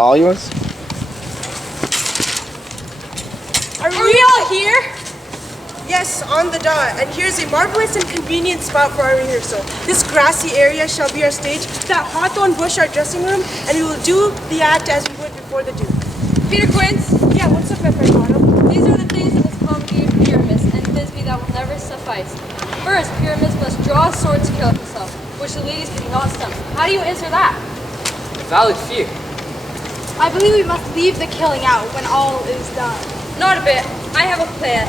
all yours? Are we all here? Yes, on the dot. And here's a marvelous and convenient spot for our rehearsal. This grassy area shall be our stage, that hawthorn bush our dressing room, and we will do the act as we would before the Duke. Peter Quince? Yeah, what's up, my friend Otto? These are the things in this comedy of Pyramus and Thisbe that will never suffice. First, Pyramus must draw a sword to kill himself, which the ladies cannot stomach. How do you answer that? A valid fear. I believe we must leave the killing out when all is done. Not a bit. I have a plan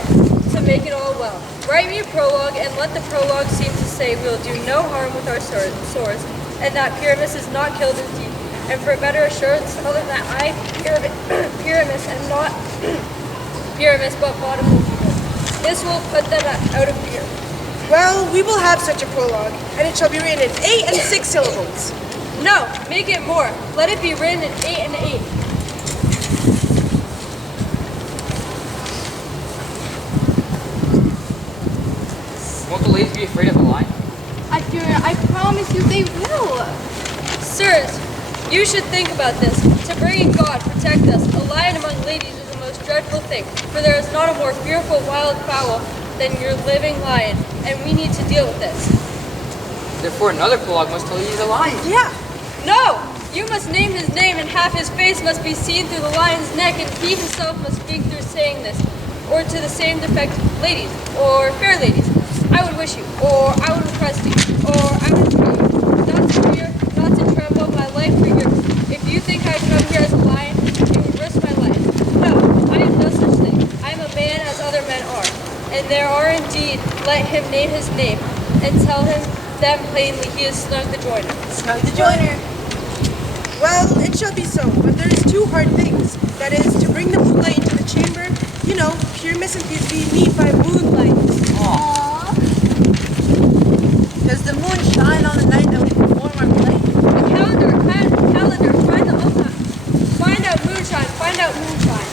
to make it all well. Write me a prologue and let the prologue seem to say we will do no harm with our swords, and that Pyramus is not killed in deed. And for better assurance, tell them that I, Pyramus, am not Pyramus, but bottomless evil. This will put them out of fear. Well, we will have such a prologue, and it shall be written in 8 and 6 syllables. No, make it more. Let it be written in 8 and 8. Won't the ladies be afraid of the lion? I promise you they will. Sirs, you should think about this. To bring in God, protect us. A lion among ladies is a most dreadful thing, for there is not a more fearful wild fowl than your living lion, and we need to deal with this. Therefore, another prologue must tell you he's a lion. Yeah. No! You must name his name, and half his face must be seen through the lion's neck, and he himself must speak through saying this. Or to the same defect, ladies, or fair ladies, I would wish you, or I would request you, or I would tell you, not to fear, not to tremble, my life for yours. If you think I come here as a lion, you would risk my life. No, I am no such thing. I am a man as other men are. And there are indeed, let him name his name, and tell him them plainly he is Snug the Joiner. Snug the Joiner. Well, it shall be so, but there is 2 hard things. That is, to bring the moonlight into the chamber. You know, Pyramus and Thisbe meet by moonlight. Aww. Does the moon shine on the night that we perform our play? The calendar, find out moonshine.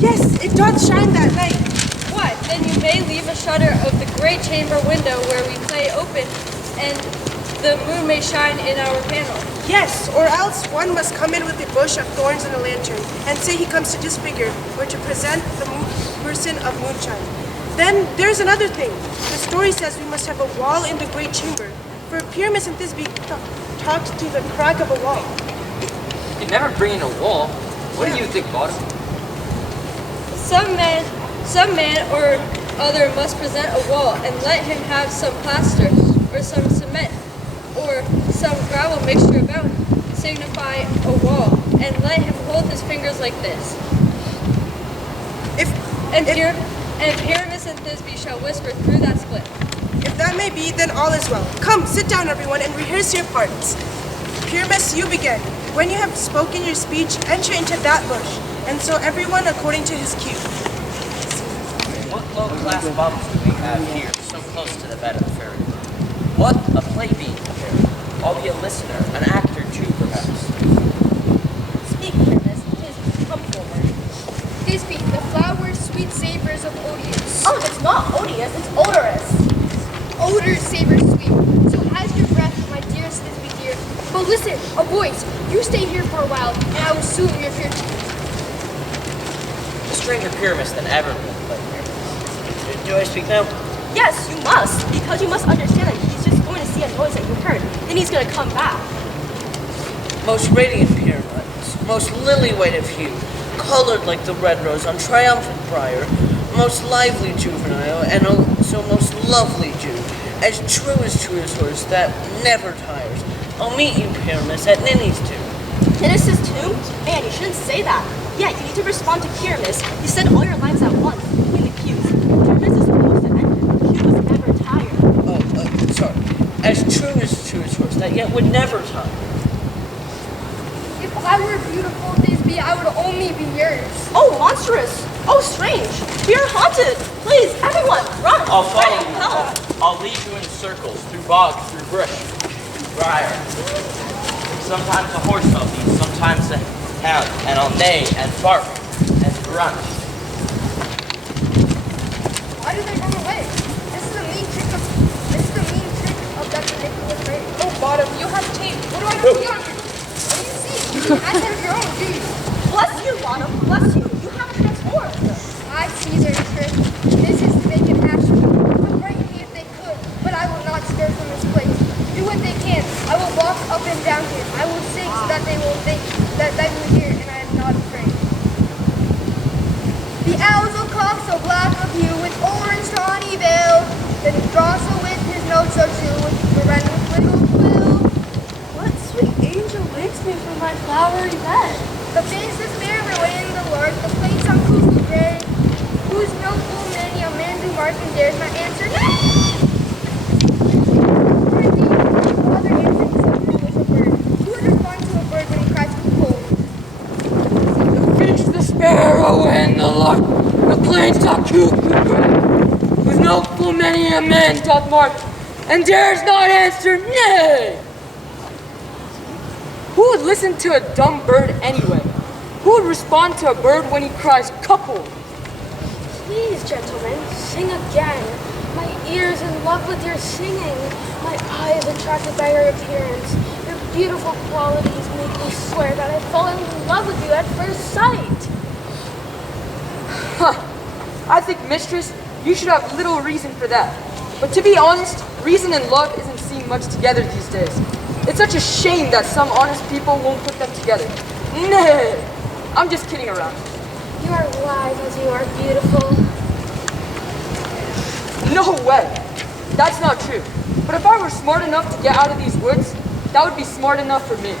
Yes, it doth shine that night. What? Then you may leave a shutter of the great chamber window where we play open, and the moon may shine in our panel. Yes, or else one must come in with a bush of thorns and a lantern, and say he comes to disfigure, or to present the person of moonshine. Then there's another thing. The story says we must have a wall in the great chamber, for Pyramus and Thisbe talked through the crack of a wall. You'd never bring in a wall. What do you think, Bottom? Some man or other must present a wall, and let him have some plaster, or some cement, or some gravel mixture about him, signify a wall, and let him hold his fingers like this. And Pyramus and Thisbe shall whisper through that split. If that may be, then all is well. Come, sit down, everyone, and rehearse your parts. Pyramus, you begin. When you have spoken your speech, enter into that bush, and so everyone according to his cue. What low-class bums do we have here, so close to the bed of the fairy? What a play-beat affair. I'll be a listener, an actor too, perhaps. Speak, Pyramus. Thisbe, come forward. Thisbe, the flowers, sweet savors of odious. Oh, it's not odious, it's odorous. Odor savors sweet. So has your breath, my dearest Thisbe dear. But listen, a voice. You stay here for a while, and I will soon reappear to you. A stranger Pyramus than ever will play here. Do I speak now? Yes, you must, because you must understand that he's just going to see a noise that you heard. Then he's going to come back. Most radiant Pyramus, most lily-white of hue, colored like the red rose on triumphant briar, most lively juvenile, and also most lovely Jew, as true as horse that never tires. I'll meet you, Pyramus, at Ninny's tomb. Ninny's tomb? Man, you shouldn't say that. Yeah, you need to respond to Pyramus. You said all your lines at once, in the cues. Pyramus is supposed to end. He was never tired. Sorry. As true as horse that yet would never tire. If I were beautiful, Thisbe, I would only be yours. Oh, monstrous. Oh, strange. We are haunted. Please, everyone, run. I'll follow Pray, you. help. I'll lead you in circles, through bog, through bush, through briar. Sometimes a horse I'll lead, sometimes a hound, and I'll neigh and bark and grunt. Why do they run away? This is the mean trick of Dr. Nicholas Ray. Oh, Bottom, you have tape. What do I see on you? What do you see? You guys have your own, do you? Bless you, Lana, bless you. You haven't transformed. I see their trick. This is they can actually break me if they could, but I will not stir from this place. Do what they can. I will walk up and down here. I will sing so that they will think that they will hear, and I am not afraid. The owls will come so black of hue with orange tawny veil, then Drossel with his note so true with perennial twinkle twill. What sweet angel wakes me from my flowery bed? The faceless mirror away in the lark, the plains on cuckoo gray, whose no full many a man who mark and dares not answer nay. For indeed, no other answer to something was a bird. Who would respond to a bird when he cries too cold? The finch, the sparrow, and the lark, the plains doth cuckoo cry, whose no full many a man doth mark, and dares not answer nay. Who would listen to a dumb bird anyway? Who would respond to a bird when he cries couple? Please, gentlemen, sing again. My ears in love with your singing. My eyes attracted by your appearance. Your beautiful qualities make me swear that I've fallen in love with you at first sight. Huh. I think, mistress, you should have little reason for that. But to be honest, reason and love isn't seen much together these days. It's such a shame that some honest people won't put them together. Nay, I'm just kidding around. You are wise as you are beautiful. No way. That's not true. But if I were smart enough to get out of these woods, that would be smart enough for me.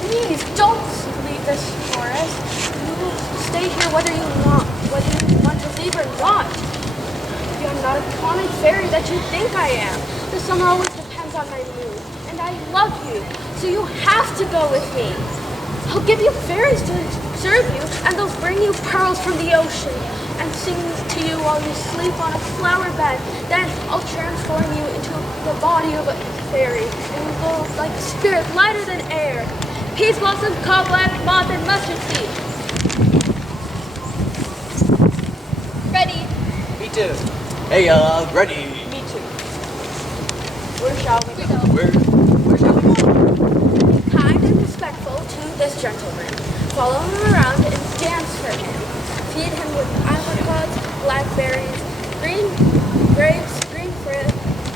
Please, don't leave this forest. You will stay here whether you want to leave or not. I'm not a common fairy that you think I am. The summer always depends on my mood. And I love you, so you have to go with me. I'll give you fairies to serve you, and they'll bring you pearls from the ocean and sing to you while you sleep on a flower bed. Then I'll transform you into the body of a fairy, and you go like a spirit lighter than air. Peace blossom, cobweb, moth, and mustard seed. Ready. Me too. Hey, ready. Me too. Where shall we go? Where shall we go? Be kind and respectful to this gentleman. Follow him around and dance for him. Feed him with apricots, blackberries, green grapes, green fruit,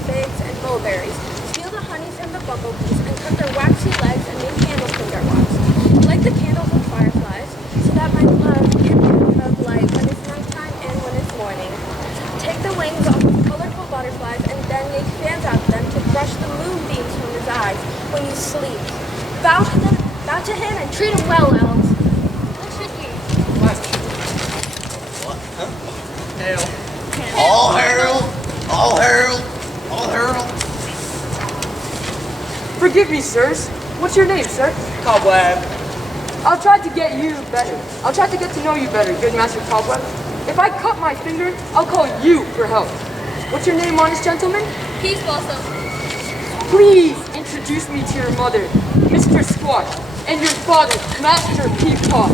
figs, and mulberries. Steal the honey from the bumblebees and cut their waxy legs and make candles from their wax. Light the candles with fireflies so that my love can have light when it's nighttime and when it's morning. Take the wings off of colorful butterflies and then make fans out of them to brush the moonbeams from his eyes when you sleep. Bow to him and treat him well, elves. What should we? What? Huh? Hail. All Harold. All Harold. All Harold. Forgive me, sirs. What's your name, sir? Cobweb. I'll try to get you better. I'll try to get to know you better, good Master Cobweb. If I cut my finger, I'll call you for help. What's your name, honest gentleman? Peace blossom. Please introduce me to your mother, Mr. Squash, and your father, Master Peapaw.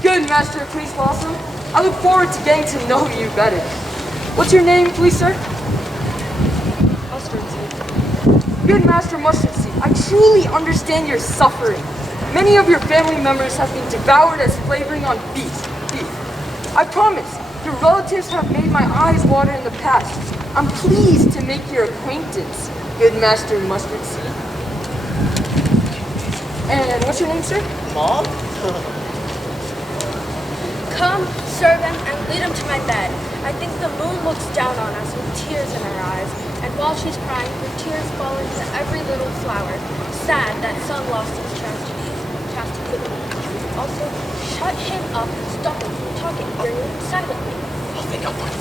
Good, Master Peace Blossom. I look forward to getting to know you better. What's your name, please, sir? Mustard Seed. Good, Master Mustard Seed. I truly understand your suffering. Many of your family members have been devoured as flavoring on beef. I promise, your relatives have made my eyes water in the past. I'm pleased to make your acquaintance, good Master Mustard Seed. And what's your name, sir? Mom? Come, serve him, and lead him to my bed. I think the moon looks down on us with tears in her eyes, and while she's crying, her tears fall into every little flower, sad that son lost his chastity. Also, shut him up and stop him from talking very silently. I think I'll find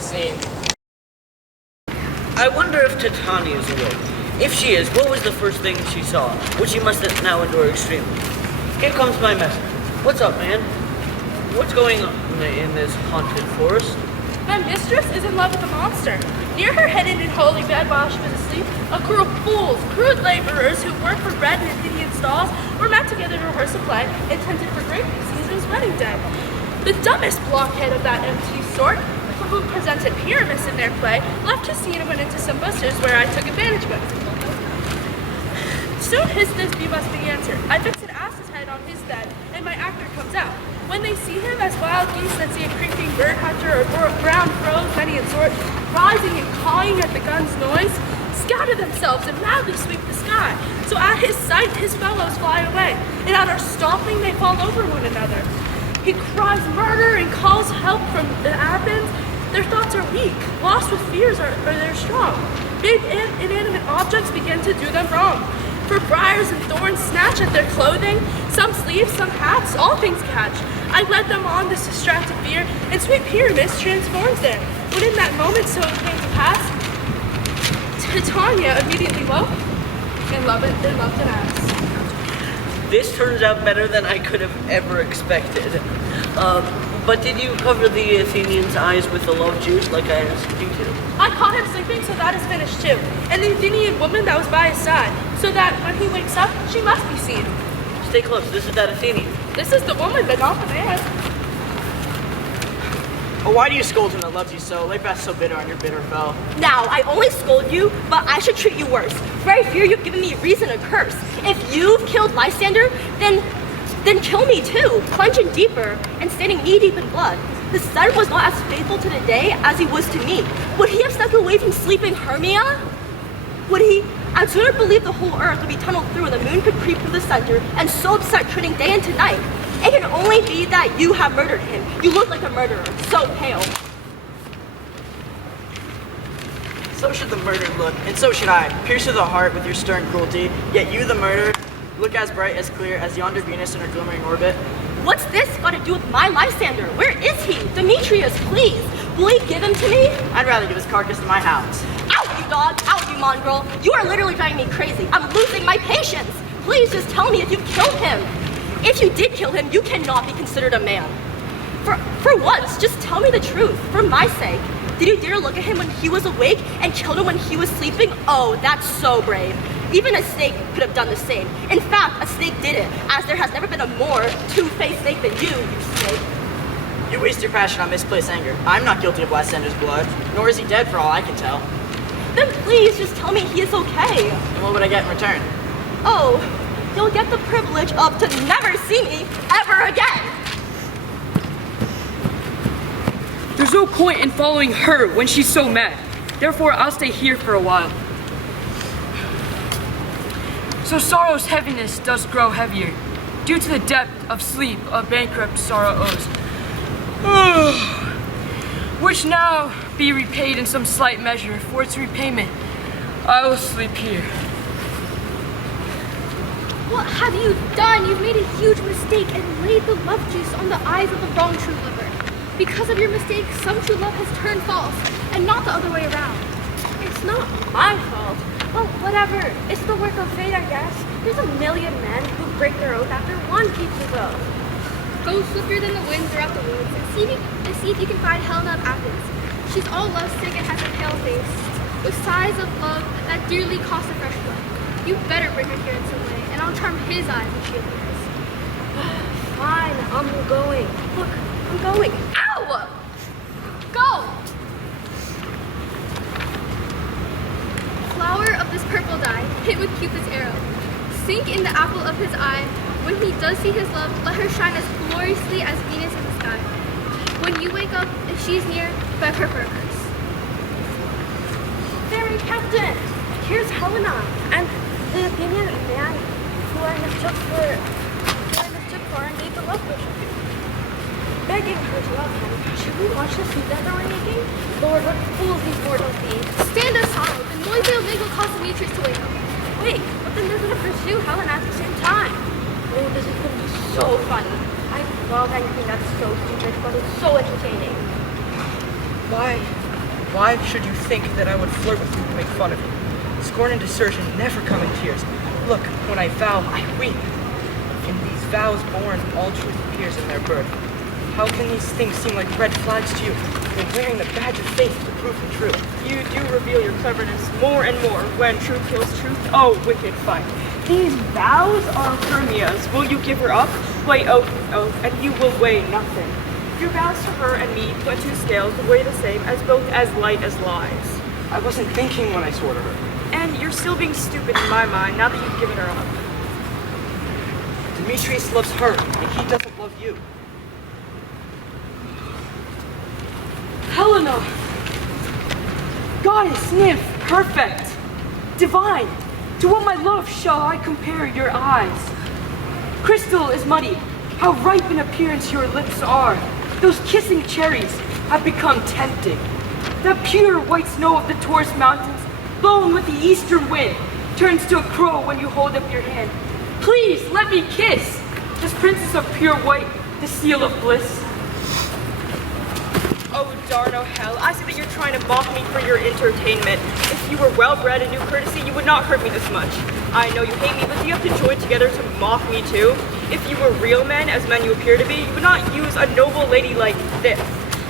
Scene. I wonder if Titania is awake. If she is, what was the first thing she saw, which she must now endure extremely? Here comes my messenger. What's up, man? What's going on in this haunted forest? My mistress is in love with a monster. Near her hidden in holy bed while she was asleep, a crew of fools, crude laborers who work for bread in Athenian stalls, were met together to rehearse a play intended for great Caesar's wedding day. The dumbest blockhead of that MT sort, who presented Pyramus in their play, left his scene and went into some busters where I took advantage of it. Soon his Thisbe must be answered. I fix an ass's head on his bed, and my actor comes out. When they see him as wild geese that see a creeping bird hunter or brown crows, many in sort, rising and cawing at the gun's noise, scatter themselves and madly sweep the sky. So at his sight, his fellows fly away, and at our stopping, they fall over one another. He cries murder and calls help from the Athens. Their thoughts are weak, lost with fears or they're strong. Big inanimate objects begin to do them wrong. For briars and thorns snatch at their clothing, some sleeves, some hats, all things catch. I led them on this distracted fear, and sweet Pyramus transforms there. When in that moment so it came to pass, Titania immediately woke and loved an ass. This turns out better than I could have ever expected. But did you cover the Athenian's eyes with the love juice like I asked you to? I caught him sleeping, so that is finished too. And the Athenian woman that was by his side, so that when he wakes up, she must be seen. Stay close, this is that Athenian. This is the woman, but not the man. Oh, why do you scold him that loves you so? Lay Beth so bitter on your bitter foe. Now, I only scold you, but I should treat you worse. For I fear you've given me reason to curse. If you've killed Lysander, then kill me too, plunging deeper and standing knee-deep in blood. The sun was not as faithful to the day as he was to me. Would he have snuck away from sleeping Hermia? Would he? I'd sooner believe the whole earth would be tunneled through and the moon could creep through the center and so upset turning day into night. It can only be that you have murdered him. You look like a murderer, so pale. So should the murdered look, and so should I, pierced to the heart with your stern cruelty, yet you, the murderer, look as bright, as clear as yonder Venus in her glimmering orbit. What's this got to do with my Lysander? Where is he? Demetrius, please. Will he give him to me? I'd rather give his carcass to my house. Out, you dog! Out, you mongrel! You are literally driving me crazy. I'm losing my patience. Please just tell me if you've killed him. If you did kill him, you cannot be considered a man. For once, just tell me the truth, for my sake. Did you dare look at him when he was awake and killed him when he was sleeping? Oh, that's so brave. Even a snake could have done the same. In fact, a snake did it, as there has never been a more two-faced snake than you snake. You waste your passion on misplaced anger. I'm not guilty of Lysander's blood, nor is he dead for all I can tell. Then please just tell me he is okay. And what would I get in return? Oh, you'll get the privilege of to never see me ever again. There's no point in following her when she's so mad. Therefore, I'll stay here for a while. So sorrow's heaviness does grow heavier, due to the depth of sleep a bankrupt sorrow owes. Which now be repaid in some slight measure. For its repayment, I will sleep here. What have you done? You've made a huge mistake and laid the love juice on the eyes of the wrong true lover. Because of your mistake, some true love has turned false, and not the other way around. It's not my fault. Well, whatever. It's the work of fate, I guess. There's a million men who break their oath after one keeps his oath. Go swifter than the wind throughout the woods and see if you can find Helena of Athens. She's all lovesick and has a pale face, with sighs of love that dearly cost a fresh blood. You better bring her here in some way, and I'll charm his eyes when she appears. Fine, I'm going. Look, I'm going. Ow! Go! Flower of this purple dye, hit with Cupid's arrow. Sink in the apple of his eye. When he does see his love, let her shine as gloriously as Venus in the sky. When you wake up, if she's near, beg her for a kiss. Fairy Captain, here's Helena, and the Athenian man who I mistook for and gave the love potion to. Begging her to love him. Should we watch the food that they're making? Lord, what fools these mortals be. Stand aside. The noisy old maid will cause Demetrius to wake up. Wait, but then they're going to pursue Helena at the same time. Oh, this is going to be so funny. I love anything that's so stupid, but it's so entertaining. Why should you think that I would flirt with you to make fun of you? Scorn and desertion never come in tears. Look, when I vow, I weep. In these vows born, all truth appears in their birth. How can these things seem like red flags to you? You're wearing the badge of faith to prove them true. You do reveal your cleverness more and more when truth kills truth. Oh, wicked fight. These vows are Hermia's. Will you give her up? Weigh oath with oath, and you will weigh nothing. Your vows to her and me put two scales that weigh the same as both as light as lies. I wasn't thinking when I swore to her. And you're still being stupid in my mind now that you've given her up. Demetrius loves her, and he doesn't love you. Helena! Goddess, nymph, perfect, divine. To what my love shall I compare your eyes? Crystal is muddy. How ripe in appearance your lips are. Those kissing cherries have become tempting. That pure white snow of the Taurus mountains, blown with the eastern wind, turns to a crow when you hold up your hand. Please, let me kiss this princess of pure white, the seal of bliss. Oh, darn oh hell. I see that you're trying to mock me for your entertainment. If you were well-bred and knew courtesy, you would not hurt me this much. I know you hate me, but you have to join together to mock me too. If you were real men, as men you appear to be, you would not use a noble lady like this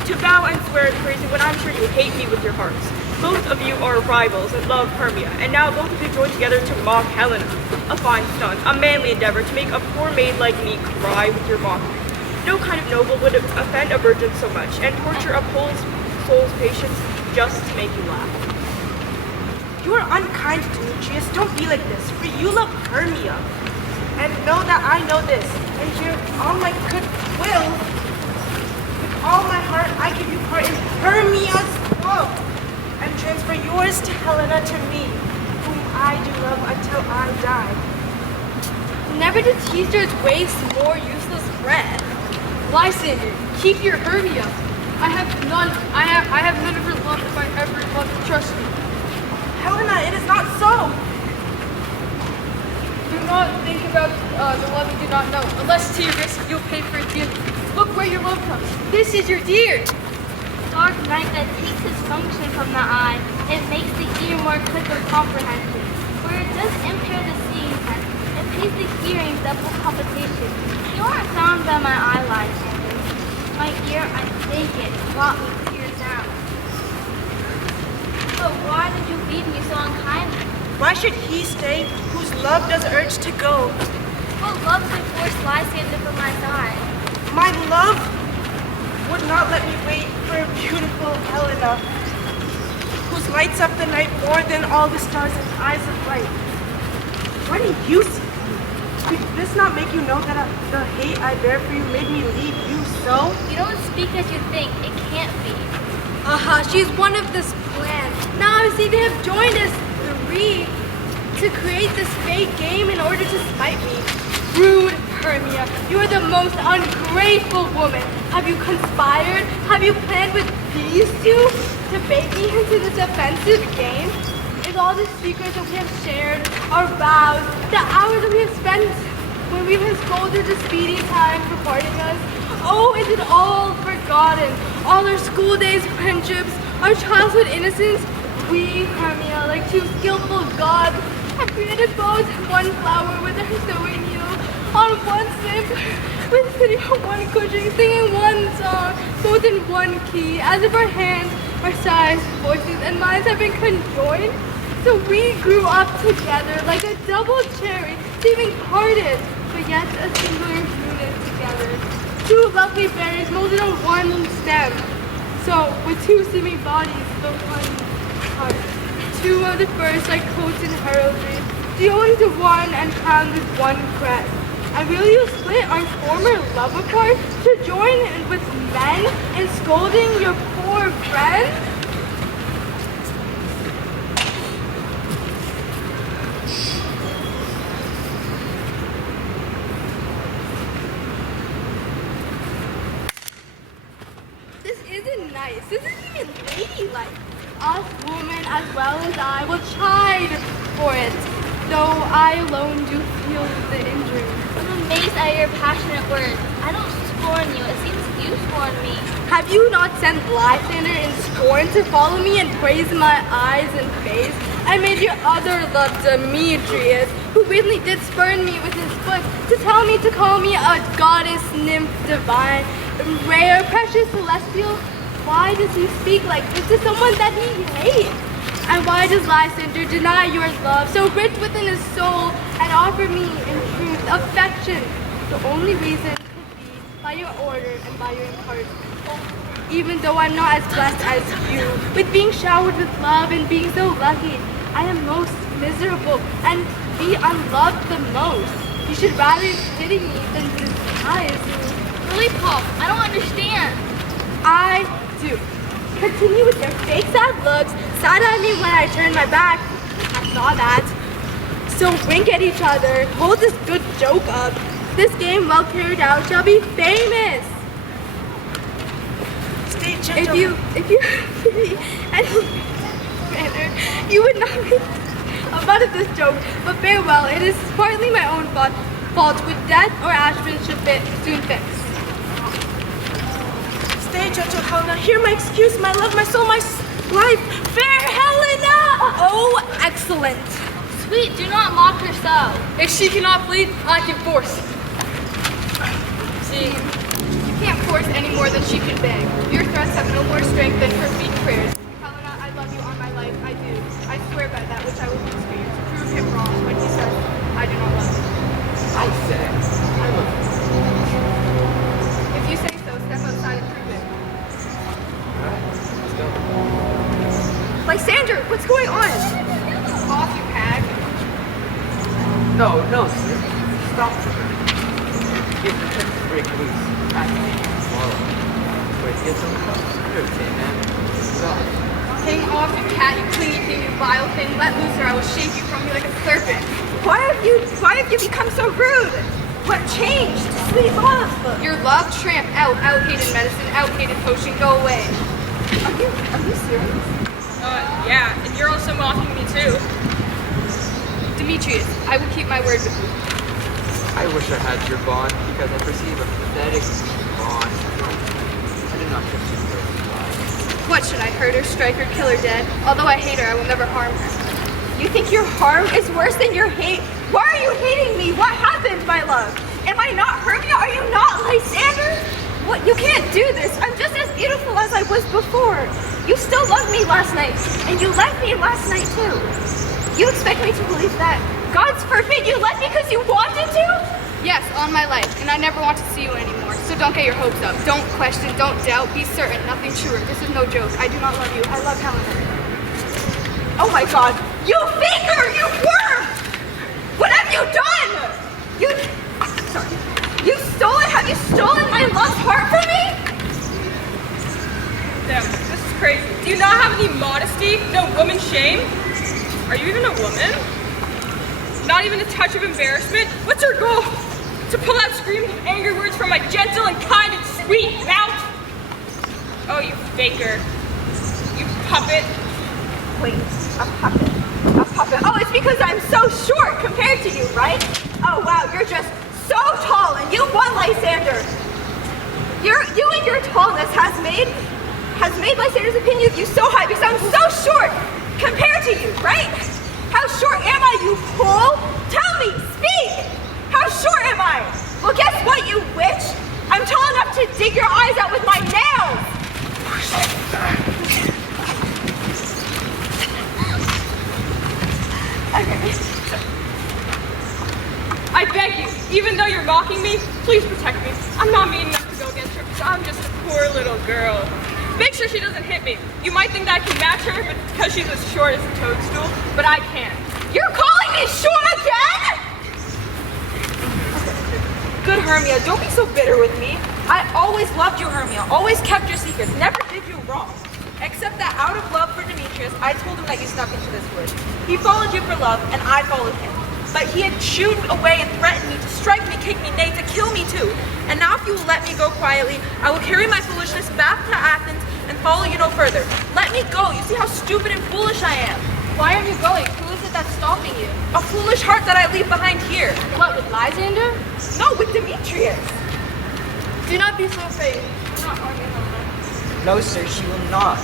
to vow and swear and praise me when I'm sure you hate me with your hearts. Both of you are rivals and love Hermia, and now both of you join together to mock Helena. A fine stunt, a manly endeavor to make a poor maid like me cry with your mockery. No kind of noble would offend a virgin so much, and torture a whole soul's patience just to make you laugh. You are unkind, Demetrius. Don't be like this, for you love Hermia. And know that I know this, and here all my good will, with all my heart, I give you part in Hermia's love, and transfer yours to Helena to me, whom I do love until I die. Never did teasers waste more useless breath. Lysander, keep your Hermia. I have none of her love if I ever love to trust you. Helena, it is not so. Do not think about the love you do not know, unless to your risk you'll pay for it dearly. Look where your love comes. This is your dear. Dark night that takes its function from the eye, it makes the ear more quick of comprehension. Where it does impair the seeing sense, it pays the hearing double compensation. You aren't found by my eye, Lysander. My ear, I think it, brought me tears down. But why did you leave me so unkindly? Why should he stay, whose love does urge to go? What love could force Lysander from my side? My love would not let me wait for a beautiful Helena, who lights up the night more than all the stars in eyes of light. Why do you see me? Could this not make you know that the hate I bear for you made me leave you so? You don't speak as you think. It can't be. Aha, she's one of this plan. Now I see they have joined us three to create this fake game in order to spite me. Rude Hermia, you are the most ungrateful woman. Have you conspired? Have you planned with these two to bait me into this offensive game? Is all the secrets that we have shared, our vows, the hours that we have spent when we have scolded the speedy time for parting us? Oh, is it all forgotten? All our school days, friendships, our childhood innocence? We, Hermia, like two skillful gods, have created both one flower with our sewing needle, on one slip, with sitting on one cushion, singing one song, both in one key, as if our hands, our sighs, voices, and minds have been conjoined. So we grew up together like a double cherry, seeming parted, but yet a singular unit together. Two lovely berries molded on one stem. So, with two seeming bodies, the one heart. Two of the first like coats in heraldry, joined to one and crowned with one crest. And will you split our former love apart to join with men in scolding your poor friend? This isn't nice. This isn't even ladylike. Us women as well as I will chide for it, though I alone do feel the injury. I'm amazed at your passionate words. I don't scorn you. It seems you scorn me. Have you not sent Lysander in scorn to follow me and praise my eyes and face? I made your other love, Demetrius, who recently did spurn me with his foot to tell me to call me a goddess, nymph, divine, rare, precious, celestial. Why does he speak like this to someone that he hates? And why does Lysander deny your love, so rich within his soul, and offer me, in truth, affection? The only reason could be by your order and by your encouragement. Even though I'm not as blessed as you, with being showered with love and being so lucky, I am most miserable and be unloved the most. You should rather pity me than despise me. Really, Paul, I don't understand. I do. Continue with your fake sad looks, sad at me when I turn my back. I saw that. So wink at each other, hold this good joke up. This game well carried out shall be famous. Stay gentle. If you and manner, you would not be about this joke, but farewell, it is partly my own fault with death or Ashburn should soon fix. Stay gentle, Helena. Hear my excuse, my love, my soul, my life. Fair Helena! Oh, excellent. Sweet, do not mock yourself. If she cannot plead, I can force. See, You can't force any more than she can beg. Your threats have no more strength than her weak prayers. Helena, I love you on my life. I do. I swear by that which I will do for you to prove him wrong when he says, I do not love you. I say, I love you. If you say so, step outside and prove it. Alright, let's go. Lysander, what's going on? Off, you hag. No, sir. Stop for her. Give the trick to break loose. I can't swallow. Wait, get some cups. You're okay, man. Stop. Hang off, you cat, you clingy thing, you vile thing. Let loose or I will shake you from you like a serpent. Why have you become so rude? What changed? Sweet love. Your love tramp out hated medicine, hated potion, go away. Are you serious? Yeah, and you're also mocking me too. Demetrius, I will keep my word with you. I wish I had your bond because I perceive a pathetic bond. I do not trust you very much. What should I hurt her, strike her, kill her dead? Although I hate her, I will never harm her. You think your harm is worse than your hate? Why are you hating me? What happened, my love? Am I not Hermia? Are you not Lysander? What? You can't do this. I'm just as beautiful as I was before. You still loved me last night, and you left me last night too. You expect me to believe that? God's forbid you left me because you wanted to? Yes, on my life, and I never want to see you anymore. So don't get your hopes up. Don't question, don't doubt, be certain, nothing truer. This is no joke. I do not love you. I love Helena. Oh my God! You faker! You worm! What have you done? Sorry. Have you stolen my love's heart from me? Damn, this is crazy. Do you not have any modesty? No woman shame? Are you even a woman? Not even a touch of embarrassment? What's your goal? To pull out screaming angry words from my gentle and kind and sweet mouth? Oh, you faker. You puppet. Wait, a puppet. A puppet. Oh, it's because I'm so short compared to you, right? Oh wow, you're just so tall and you won, Lysander. You and your tallness has made Lysander's opinion of you so high because I'm so short compared to you, right? How short am I, you fool? Tell me, speak! How short am I? Well, guess what, you witch? I'm tall enough to dig your eyes out with my nails! I beg you, even though you're mocking me, please protect me. I'm not mean enough to go against her because I'm just a poor little girl. Make sure she doesn't hit me. You might think that I can match her but because she's as short as a toadstool, but I can't. You're calling me short again? Good Hermia, don't be so bitter with me. I always loved you, Hermia. Always kept your secrets. Never did you wrong. Except that out of love for Demetrius, I told him that you snuck into this wood. He followed you for love, and I followed him. But he had shooed away and threatened me to strike me, kick me, nay, to kill me too. And now if you will let me go quietly, I will carry my foolishness back to Athens and follow you no further. Let me go. You see how stupid and foolish I am. Why are you going? Who is it that's stopping you? A foolish heart that I leave behind here. What, with Lysander? No, with Demetrius. Do not be so afraid. Do not harm me, Helena. No, sir, she will not.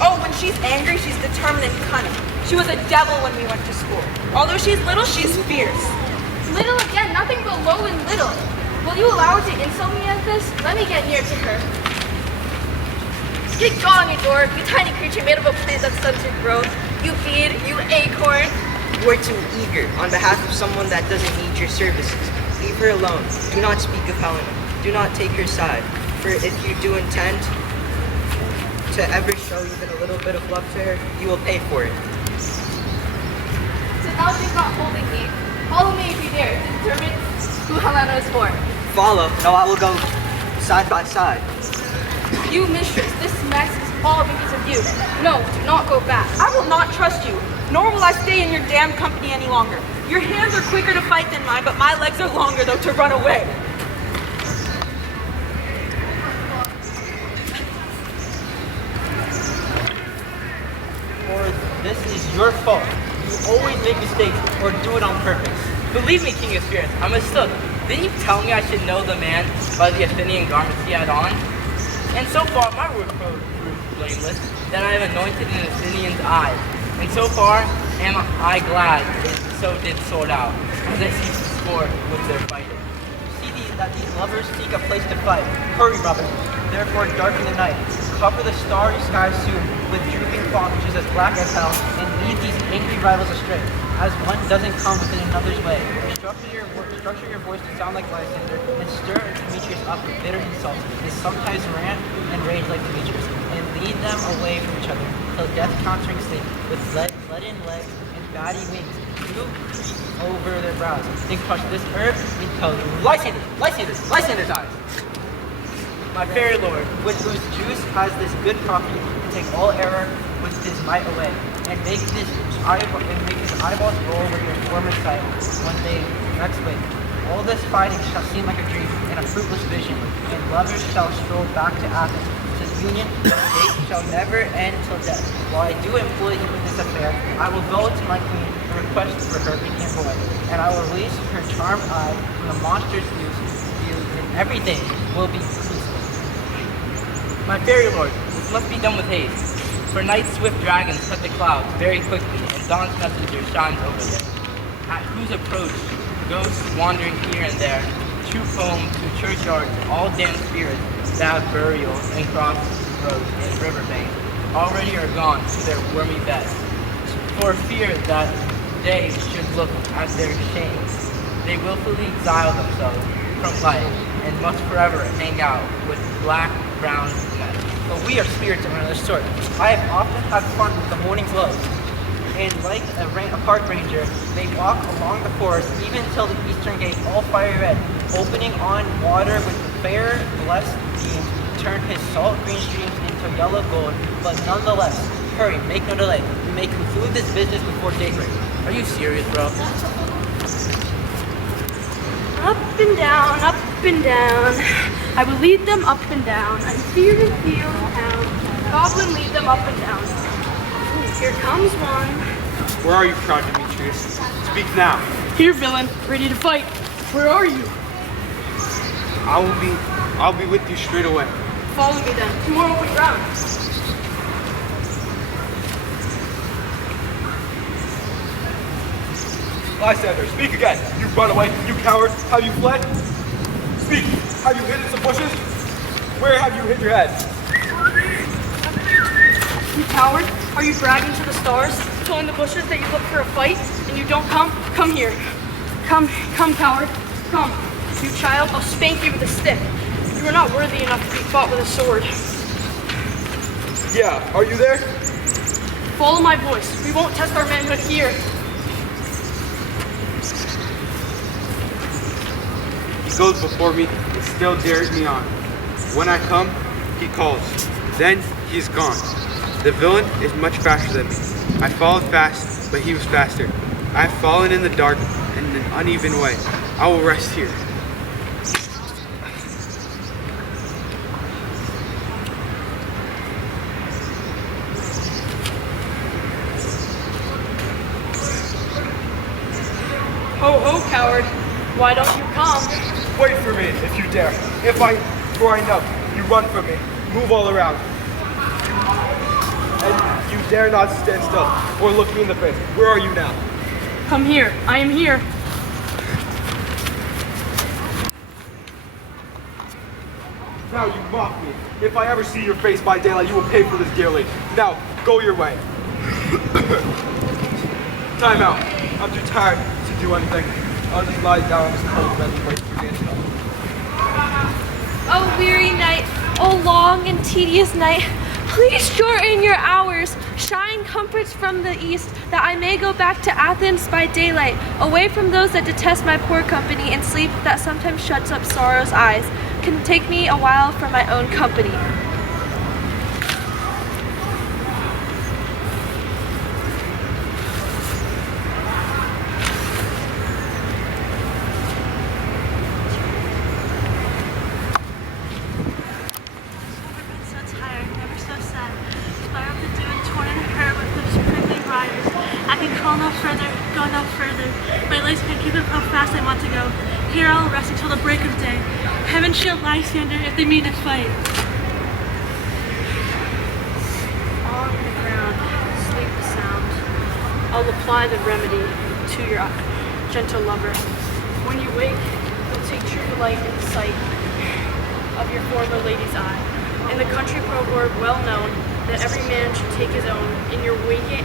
Oh, when she's angry, she's determined and cunning. She was a devil when we went to school. Although she's little, she's fierce. Little again, nothing but low and little. Will you allow her to insult me like this? Let me get near to her. Get gone, you dwarf, you tiny creature made of a plant that stunts your growth. You feed, you acorn. You are too eager on behalf of someone that doesn't need your services. Leave her alone. Do not speak of Helena. do not take your side, for if you do intend to ever show even a little bit of love to her, you will pay for it. So now she's not holding me. Follow me if you dare to determine who Helena is for. Follow, no, I will go side by side. You, mistress, this mess is all because of you. No, do not go back. I will not trust you, nor will I stay in your damn company any longer. Your hands are quicker to fight than mine, but my legs are longer, though, to run away. Or this is your fault. You always make mistakes or do it on purpose. Believe me, King of Spirits, I mistook. Didn't you tell me I should know the man by the Athenian garments he had on? And so far, my word proved blameless, that I am anointed in an Athenian's eyes. And so far, am I glad it so did sort out, as I see to score with their fighting. See that these lovers seek a place to fight. Hurry, brothers. Therefore, darken the night. Cover the starry sky soon with drooping fog which is as black as hell, and lead these angry rivals astray, as one doesn't come within another's way. Structure your voice to sound like Lysander, and stir Demetrius up with bitter insults, and sometimes rant and rage like Demetrius, and lead them away from each other, till death countering sleep, with leaden legs and batty wings, you creep over their brows, then crush this herb until Lysander's eyes. My fair lord, With whose juice has this good property to take all error with his might away, and make his eyeballs roll with your former sight when they next wake. All this fighting shall seem like a dream and a fruitless vision, and lovers shall stroll back to Athens. This union date shall never end till death. While I do employ you in this affair, I will go to my queen and request for her Indian boy, and I will release her charmed eye from the monster's views, and everything will be peaceful. my fair lord, this must be done with haste. For night's swift dragons cut the clouds very quickly, and dawn's messenger shines over them. At whose approach, ghosts wandering here and there, troop home to churchyards, all damned spirits that have burial in crossroads and riverbanks, already are gone to their wormy beds. For fear that they should look at their shame, they willfully exile themselves from life, and must forever hang out with black-brown men. But we are spirits of another sort. I have often had fun with the morning glow, and like a park ranger, they walk along the forest even till the eastern gate, all fiery red, opening on water with fair, blessed beams, turn his salt green streams into yellow gold. But nonetheless, hurry, make no delay. We may conclude this business before daybreak. Are you serious, bro? Up and down, up and down. I will lead them up and down. And fear and feel how goblin lead them up and down. Ooh, here comes one. Where are you, proud Demetrius? Speak now. Here, villain, ready to fight. Where are you? I'll be with you straight away. Follow me then, to more open ground. Lysander, speak again. You run away, you coward. Have you fled? Speak. Have you hid in some bushes? Where have you hid your head? You coward, are you bragging to the stars, telling the bushes that you look for a fight, and you don't come? Come here. Come, coward. Come. You child, I'll spank you with a stick. You are not worthy enough to be fought with a sword. Yeah, are you there? Follow my voice. We won't test our manhood here. He goes before me and still dares me on. When I come, he calls. Then he's gone. The villain is much faster than me. I followed fast, but he was faster. I have fallen in the dark in an uneven way. I will rest here. Ho ho, coward. Why don't you come? Wait for me if you dare. If I grind up, you run from me. Move all around. And you dare not stand still or look me in the face. Where are you now? Come here. I am here. Now you mock me. If I ever see your face by daylight, you will pay for this dearly. Now, go your way. Time out. I'm too tired to do anything. I'll just lie down on this cold bed and wait for you to come. O weary night, O long and tedious night, please shorten your hours. Shine comforts from the east, that I may go back to Athens by daylight, away from those that detest my poor company, and sleep that sometimes shuts up sorrow's eyes, can take me a while from my own company. I can crawl no further, go no further. My legs can't keep up how fast I want to go. Here I'll rest until the break of day. Heaven shield Lysander if they mean to fight. On the ground, sleep sound. I'll apply the remedy to your gentle lover. When you wake, you'll take true delight in the sight of your former lady's eye. In the country proverb well known, that every man should take his own. In your waking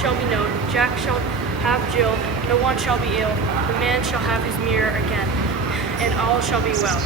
shall be known. Jack shall have Jill, no one shall be ill. The man shall have his mirror again, and all shall be well.